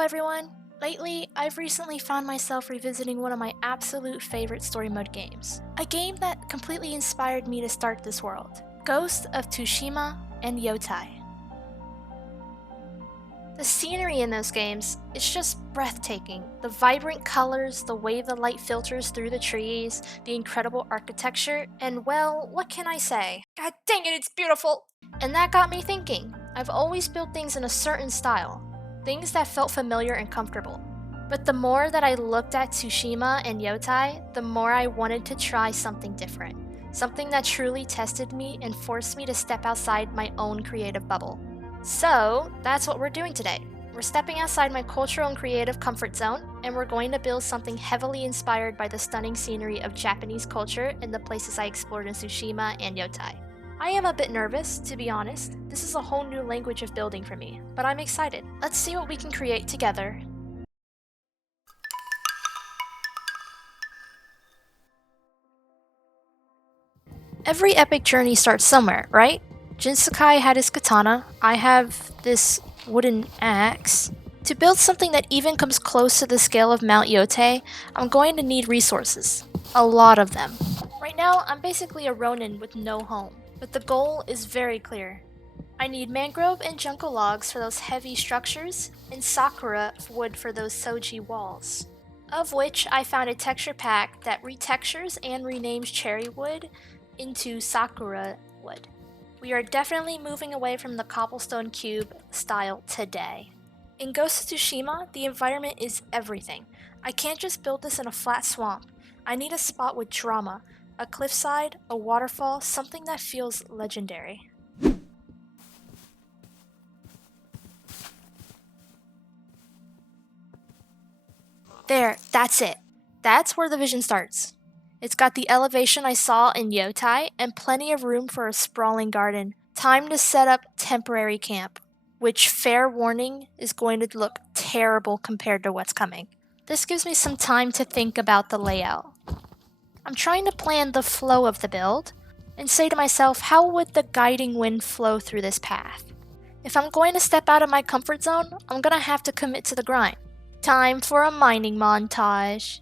Hello everyone! Lately, I've recently found myself revisiting one of my absolute favorite story mode games. A game that completely inspired me to start this world. Ghost of Tsushima and Yotei. The scenery in those games is just breathtaking. The vibrant colors, the way the light filters through the trees, the incredible architecture, and well, what can I say? God dang it, it's beautiful! And that got me thinking. I've always built things in a certain style. Things that felt familiar and comfortable. But the more that I looked at Tsushima and Yotei, the more I wanted to try something different. Something that truly tested me and forced me to step outside my own creative bubble. So, that's what we're doing today. We're stepping outside my cultural and creative comfort zone, and we're going to build something heavily inspired by the stunning scenery of Japanese culture and the places I explored in Tsushima and Yotei. I am a bit nervous, to be honest. This is a whole new language of building for me, but I'm excited. Let's see what we can create together. Every epic journey starts somewhere, right? Jin Sakai had his katana, I have this wooden axe. To build something that even comes close to the scale of Mount Yotei, I'm going to need resources. A lot of them. Right now, I'm basically a ronin with no home, but the goal is very clear. I need mangrove and jungle logs for those heavy structures, and sakura wood for those soji walls. Of which I found a texture pack that retextures and renames cherry wood into sakura wood. We are definitely moving away from the cobblestone cube style today. In Ghost of Tsushima, the environment is everything. I can't just build this in a flat swamp. I need a spot with drama, a cliffside, a waterfall, something that feels legendary. There, that's it. That's where the vision starts. It's got the elevation I saw in Yotei and plenty of room for a sprawling garden. Time to set up temporary camp, which, fair warning, is going to look terrible compared to what's coming. This gives me some time to think about the layout. I'm trying to plan the flow of the build and say to myself, how would the guiding wind flow through this path? If I'm going to step out of my comfort zone, I'm gonna have to commit to the grind. Time for a mining montage.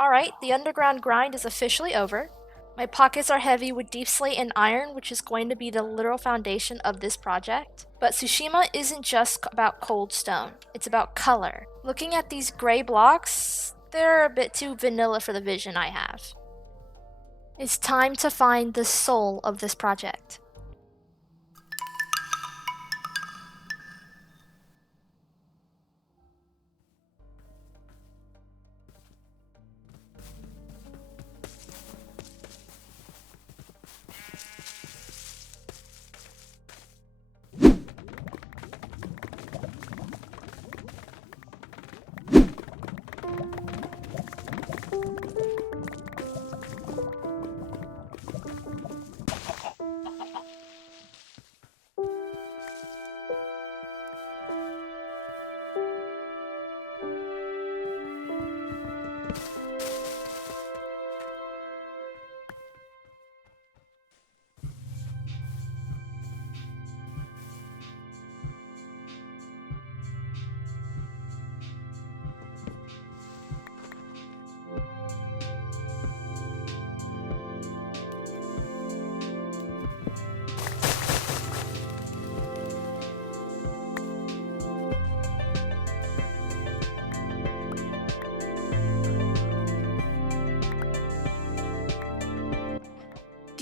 Alright, the underground grind is officially over. My pockets are heavy with deep slate and iron, which is going to be the literal foundation of this project. But Tsushima isn't just about cold stone, it's about color. Looking at these gray blocks, they're a bit too vanilla for the vision I have. It's time to find the soul of this project.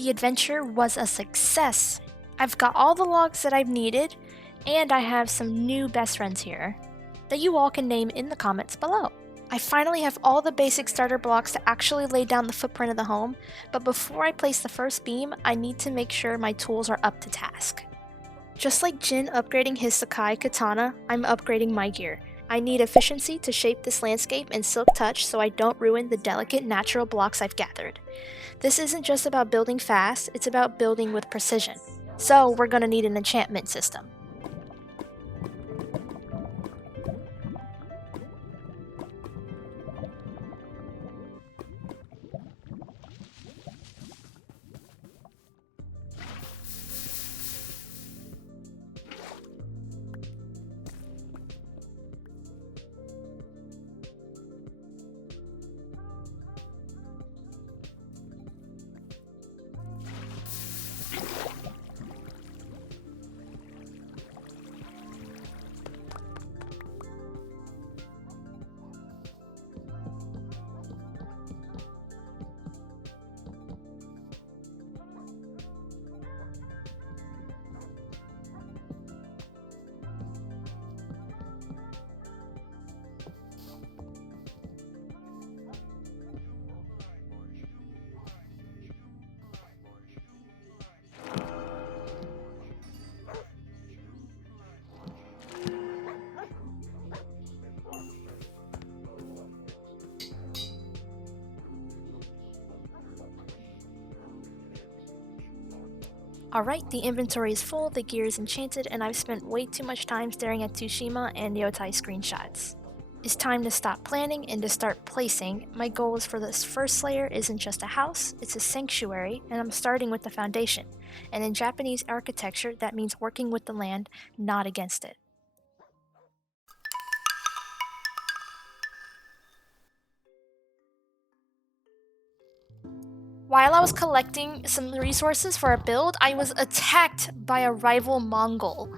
The adventure was a success. I've got all the logs that I've needed, and I have some new best friends here that you all can name in the comments below. I finally have all the basic starter blocks to actually lay down the footprint of the home, but before I place the first beam, I need to make sure my tools are up to task. Just like Jin upgrading his Sakai katana, I'm upgrading my gear. I need efficiency to shape this landscape and silk touch so I don't ruin the delicate natural blocks I've gathered. This isn't just about building fast, it's about building with precision. So we're gonna need an enchantment system. Alright, the inventory is full, the gear is enchanted, and I've spent way too much time staring at Tsushima and Yotei screenshots. It's time to stop planning and to start placing. My goals for this first layer isn't just a house, it's a sanctuary, and I'm starting with the foundation. And in Japanese architecture, that means working with the land, not against it. While I was collecting some resources for a build, I was attacked by a rival Mongol.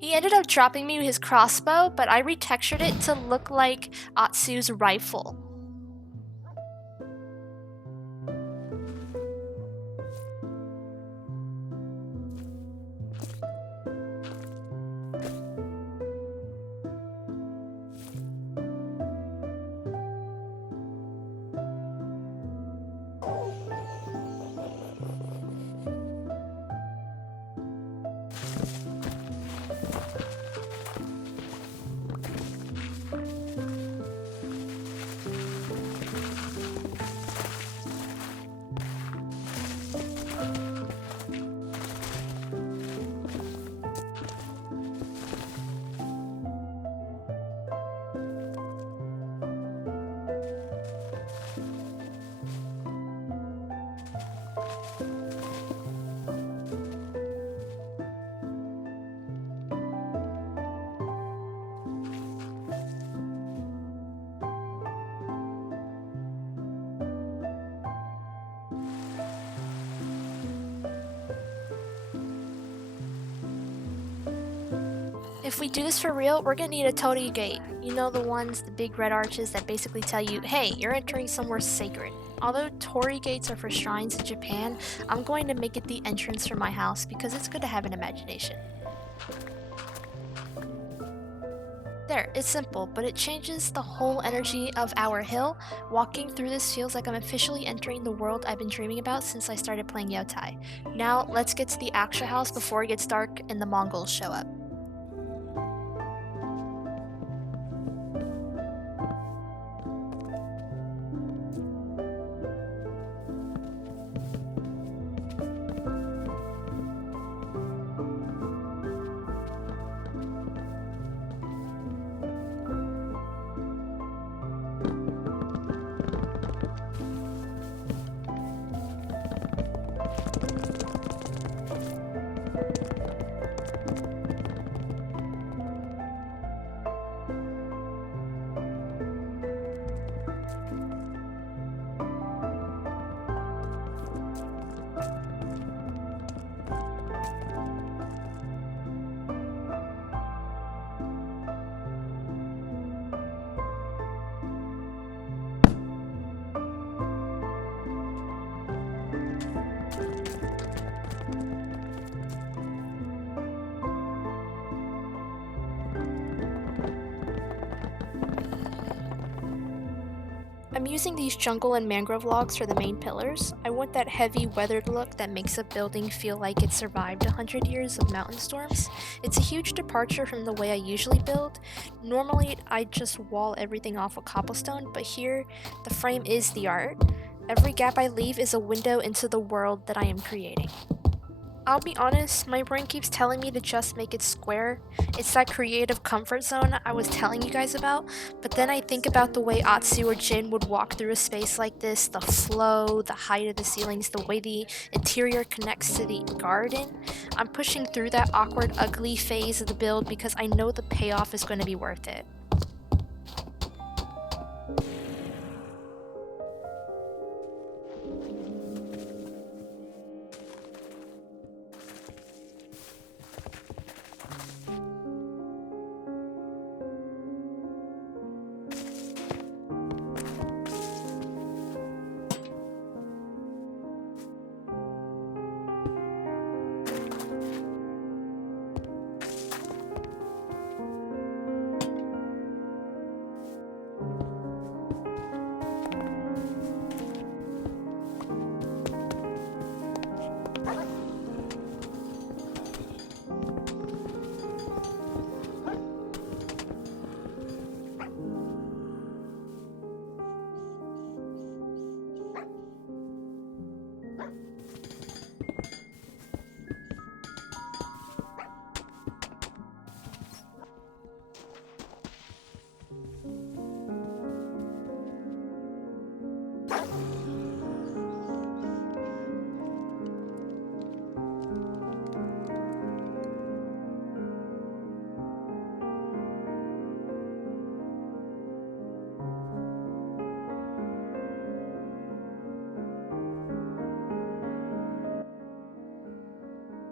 He ended up dropping me his crossbow, but I retextured it to look like Atsu's rifle. If we do this for real, we're gonna need a torii gate. You know, the ones, the big red arches that basically tell you, hey, you're entering somewhere sacred. Although torii gates are for shrines in Japan, I'm going to make it the entrance for my house because it's good to have an imagination. There, it's simple, but it changes the whole energy of our hill. Walking through this feels like I'm officially entering the world I've been dreaming about since I started playing Yotei. Now, let's get to the actual house before it gets dark and the Mongols show up. I'm using these jungle and mangrove logs for the main pillars. I want that heavy weathered look that makes a building feel like it survived 100 years of mountain storms. It's a huge departure from the way I usually build. Normally I just wall everything off with cobblestone, but here the frame is the art. Every gap I leave is a window into the world that I am creating. I'll be honest, my brain keeps telling me to just make it square. It's that creative comfort zone I was telling you guys about, but then I think about the way Atsu or Jin would walk through a space like this, the flow, the height of the ceilings, the way the interior connects to the garden. I'm pushing through that awkward, ugly phase of the build because I know the payoff is going to be worth it.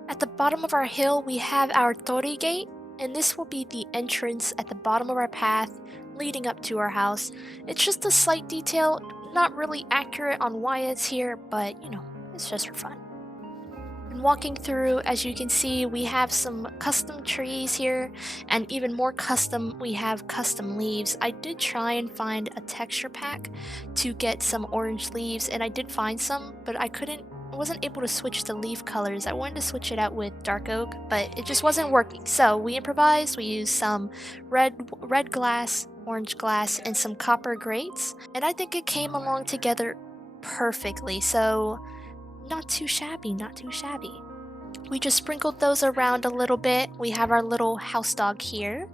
At the bottom of our hill, we have our Tori Gate, and this will be the entrance at the bottom of our path leading up to our house. It's just a slight detail, not really accurate on why it's here, but it's just for fun. And walking through, as you can see, we have some custom trees here, and even more custom, we have custom leaves. I did try and find a texture pack to get some orange leaves, and I did find some, but I wasn't able to switch the leaf colors. I wanted to switch it out with dark oak, but it just wasn't working. So we improvised. We used some red glass, orange glass, and some copper grates, and I think it came along together perfectly. So not too shabby, not too shabby. We just sprinkled those around a little bit. We have our little house dog here.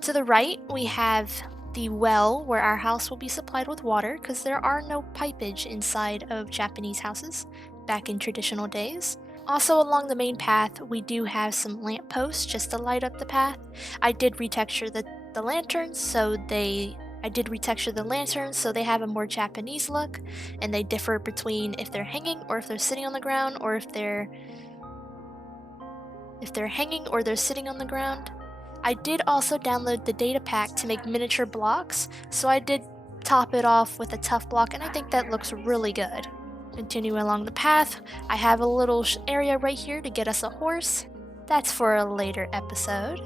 To the right, we have the well where our house will be supplied with water, because there are no pipage inside of Japanese houses back in traditional days. Also along the main path, we do have some lamp posts just to light up the path. I did retexture the lanterns, so they have a more Japanese look, and they differ between if they're hanging or if they're sitting on the ground, or if they're hanging or they're sitting on the ground. I did also download the data pack to make miniature blocks, so I did top it off with a tough block, and I think that looks really good. Continuing along the path, I have a little area right here to get us a horse. That's for a later episode.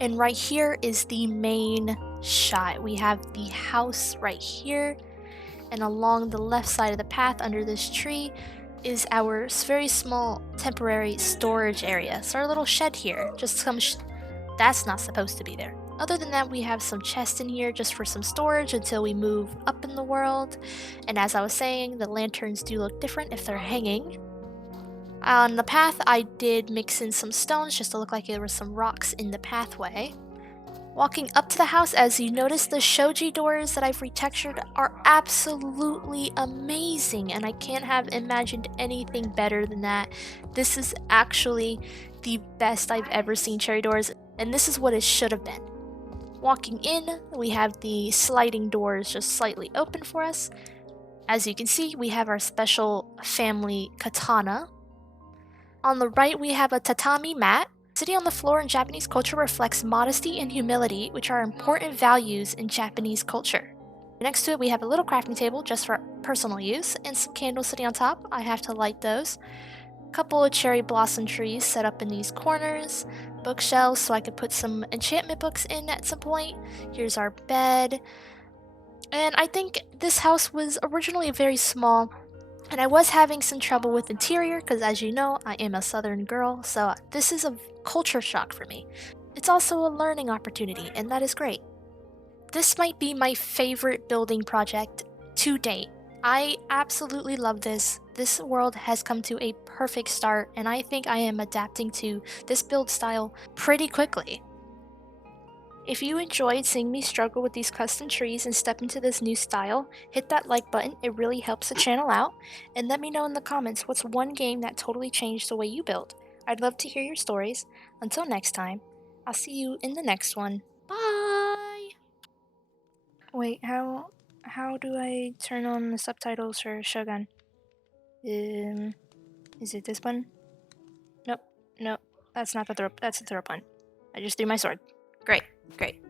And right here is the main shot. We have the house right here, and along the left side of the path under this tree is our very small temporary storage area. So our little shed here, just some that's not supposed to be there. Other than that, we have some chests in here just for some storage until we move up in the world. And as I was saying, the lanterns do look different if they're hanging. On the path, I did mix in some stones just to look like there were some rocks in the pathway. Walking up to the house, as you notice, the shoji doors that I've retextured are absolutely amazing, and I can't have imagined anything better than that. This is actually the best I've ever seen cherry doors, and this is what it should have been. Walking in, we have the sliding doors just slightly open for us. As you can see, we have our special family katana. On the right, we have a tatami mat. Sitting on the floor in Japanese culture reflects modesty and humility, which are important values in Japanese culture. Next to it, we have a little crafting table just for personal use, and some candles sitting on top. I have to light those. Couple of cherry blossom trees set up in these corners, bookshelves so I could put some enchantment books in at some point. Here's our bed. And I think this house was originally very small, and I was having some trouble with interior because, as you know, I am a southern girl, so this is a culture shock for me. It's also a learning opportunity, and that is great. This might be my favorite building project to date. I absolutely love this. This world has come to a perfect start, and I think I am adapting to this build style pretty quickly. If you enjoyed seeing me struggle with these custom trees and step into this new style, hit that like button, it really helps the channel out, and let me know in the comments what's one game that totally changed the way you build. I'd love to hear your stories. Until next time, I'll see you in the next one. Bye! Wait, how do I turn on the subtitles for Shogun? Is it this one? Nope, nope, that's not the throw, that's the throw button. I just threw my sword. Great, great.